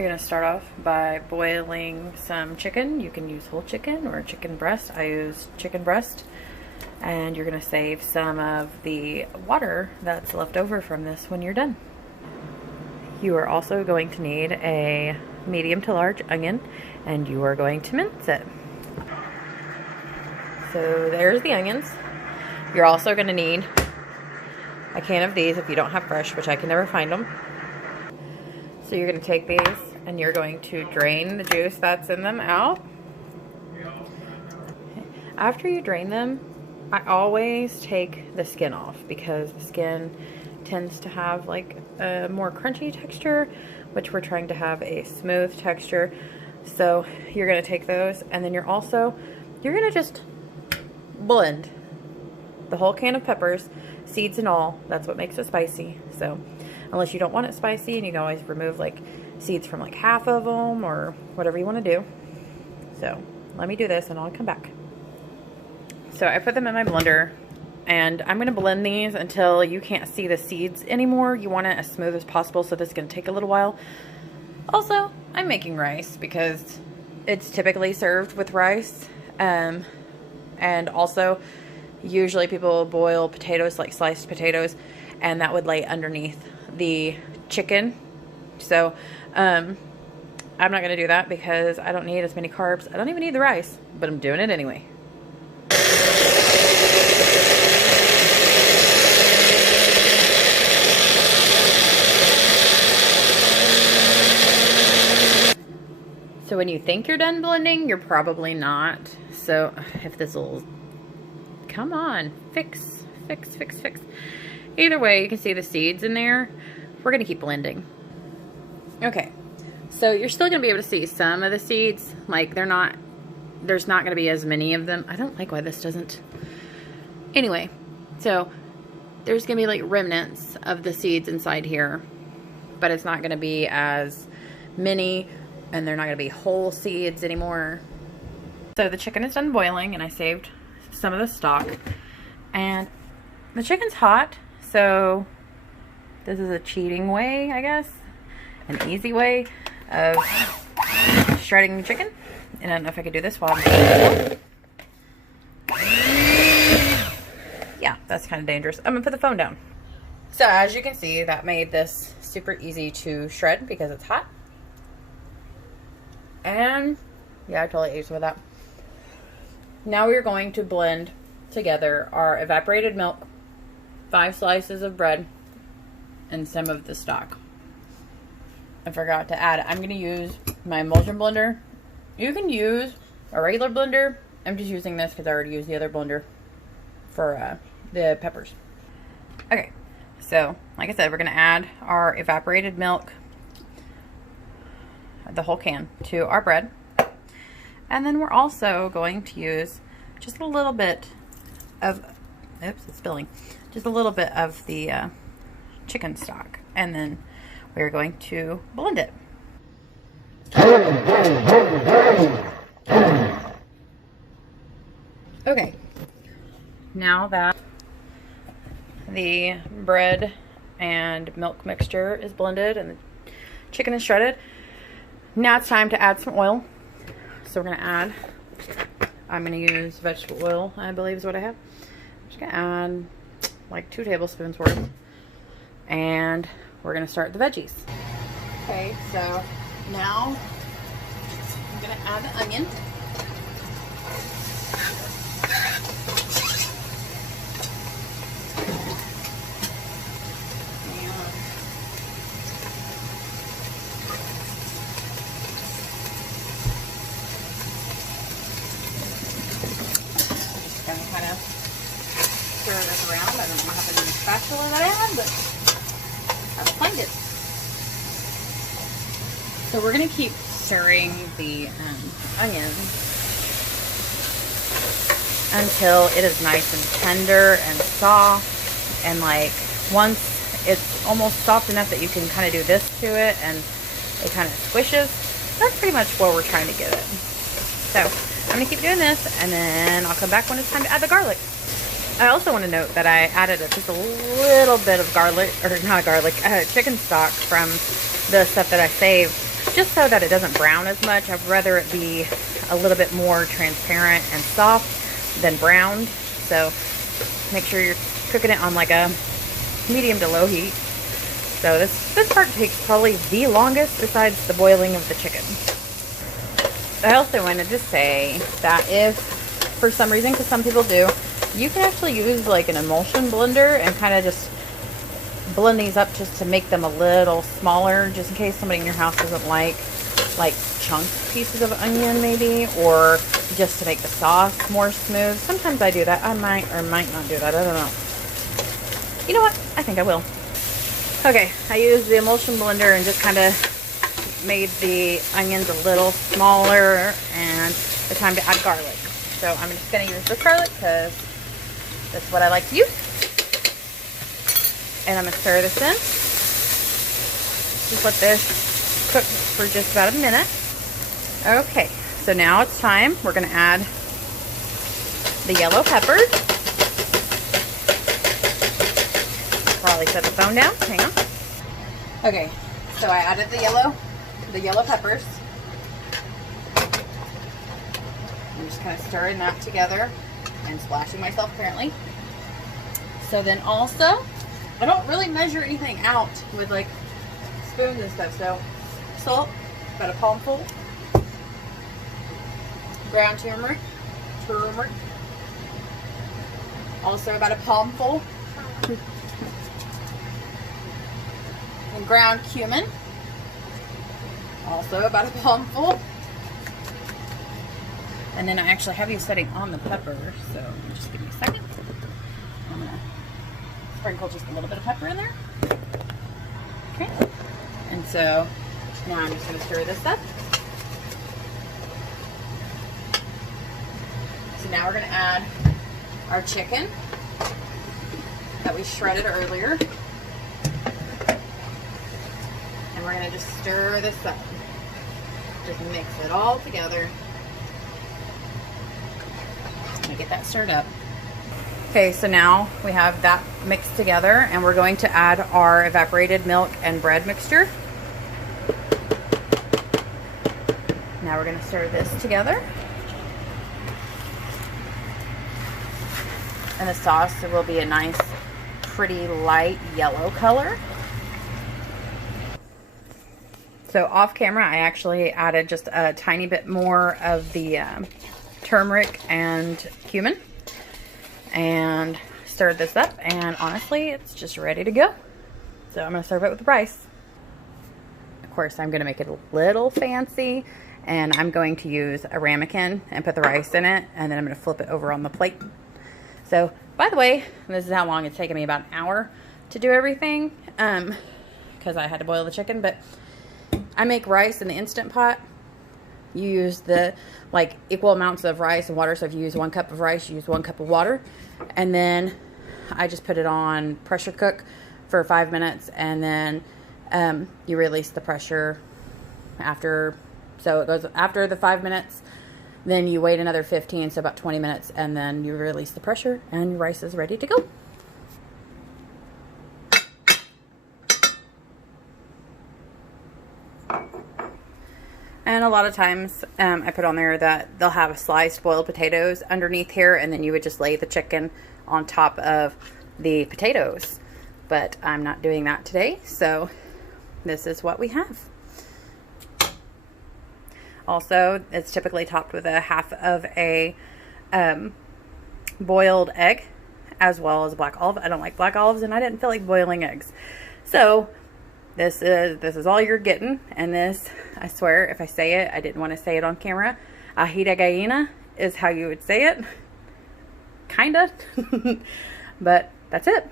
You're going to start off by boiling some chicken. You can use whole chicken or chicken breast. I use chicken breast. And you're going to save some of the water that's left over from this when you're done. You are also going to need a medium to large onion, and you are going to mince it. So there's the onions. You're also going to need a can of these if you don't have fresh, which I can never find them. So you're going to take these and you're going to drain the juice that's in them out. After you drain them, I always take the skin off because the skin tends to have like a more crunchy texture, which we're trying to have a smooth texture. So you're going to take those, and then you're going to just blend the whole can of peppers, seeds and all. That's what makes it spicy. So unless you don't want it spicy, and you can always remove like seeds from like half of them or whatever you want to do. So let me do this and I'll come back. So I put them in my blender, and I'm going to blend these until you can't see the seeds anymore. You want it as smooth as possible, so this is going to take a little while. Also, I'm making rice because it's typically served with rice. And also, usually people boil potatoes, like sliced potatoes, and that would lay underneath the chicken. So I'm not going to do that because I don't need as many carbs. I don't even need the rice, but I'm doing it anyway. So when you think you're done blending, you're probably not. So if this will, come on, fix. Either way, you can see the seeds in there. We're gonna keep blending. Okay, so you're still gonna be able to see some of the seeds. Like there's not gonna be as many of them. I don't like why this doesn't. Anyway, so there's gonna be like remnants of the seeds inside here, but it's not gonna be as many, and they're not gonna be whole seeds anymore. So the chicken is done boiling, and I saved some of the stock, and the chicken's hot, so this is a cheating way, I guess, an easy way of shredding the chicken. And I don't know if I could do this while I'm doing it. Yeah, that's kind of dangerous. I'm gonna put the phone down. So as you can see, that made this super easy to shred because it's hot. And yeah, I totally ate some of that. Now we're going to blend together our evaporated milk, 5 slices of bread, and some of the stock. I forgot to add it. I'm going to use my emulsion blender. You can use a regular blender. I'm just using this because I already used the other blender for the peppers. Okay, so like I said, we're going to add our evaporated milk, the whole can, to our bread. And then we're also going to use just a little bit of, oops, it's spilling, just a little bit of the chicken stock. And then we're going to blend it. Okay, now that the bread and milk mixture is blended and the chicken is shredded, now it's time to add some oil. So we're going to add, I'm going to use vegetable oil, I believe is what I have. I'm just going to add like 2 tablespoons worth. And we're going to start the veggies. Okay, so now I'm going to add the onion. Kind of stir this around. I don't have any spatula that I have, but I will find it. So we're going to keep stirring the onions until it is nice and tender and soft, and like once it's almost soft enough that you can kind of do this to it and it kind of squishes. That's pretty much where we're trying to get it. So I'm going to keep doing this, and then I'll come back when it's time to add the garlic. I also want to note that I added just a little bit of garlic, or not garlic, chicken stock from the stuff that I saved, just just so that it doesn't brown as much. I'd rather it be a little bit more transparent and soft than browned. So make sure you're cooking it on like a medium to low heat. So this part takes probably the longest besides the boiling of the chicken. I also wanted to say that if for some reason, because some people do, you can actually use like an emulsion blender and kind of just blend these up just to make them a little smaller, just in case somebody in your house doesn't like chunk pieces of onion maybe, or just to make the sauce more smooth. Sometimes I do that. I might or might not do that. I don't know. You know what? I think I will. Okay, I used the emulsion blender and just kind of made the onions a little smaller, and the time to add garlic. So I'm just going to use this garlic because that's what I like to use. And I'm going to stir this in. Just let this cook for just about a minute. Okay, so now it's time. We're going to add the yellow peppers. Probably set the phone down. Hang on. Okay, so I added the yellow peppers. I'm just kind of stirring that together and splashing myself apparently. So then also, I don't really measure anything out with like spoons and stuff. So salt, about a palmful. Ground turmeric, also about a palmful. And ground cumin, also about a palmful. And then I actually have you setting on the pepper, so just give me a second. I'm gonna sprinkle just a little bit of pepper in there. Okay. And so now I'm just gonna stir this up. So now we're gonna add our chicken that we shredded earlier. And we're gonna just stir this up. Just mix it all together. Get that stirred up. Okay, so now we have that mixed together, and we're going to add our evaporated milk and bread mixture. Now we're going to stir this together. And the sauce will be a nice, pretty light yellow color. So off camera, I actually added just a tiny bit more of the turmeric and cumin and stirred this up, and honestly it's just ready to go. So I'm going to serve it with rice. Of course I'm going to make it a little fancy, and I'm going to use a ramekin and put the rice in it, and then I'm going to flip it over on the plate. So by the way, this is how long it's taken me, about an hour to do everything, because I had to boil the chicken. But I make rice in the Instant Pot. You use the equal amounts of rice and water. So if you use 1 cup of rice, you use 1 cup of water. And then I just put it on pressure cook for 5 minutes, and then you release the pressure after. So it goes after the 5 minutes, then you wait another 15, so about 20 minutes, and then you release the pressure, and your rice is ready to go. And a lot of times I put on there that they'll have sliced boiled potatoes underneath here, and then you would just lay the chicken on top of the potatoes. But I'm not doing that today, so this is what we have. Also, it's typically topped with a half of a boiled egg, as well as black olive. I don't like black olives, and I didn't feel like boiling eggs. So this is all you're getting. And this, I swear, if I say it, I didn't want to say it on camera. Ajita gallina is how you would say it. Kinda. But that's it.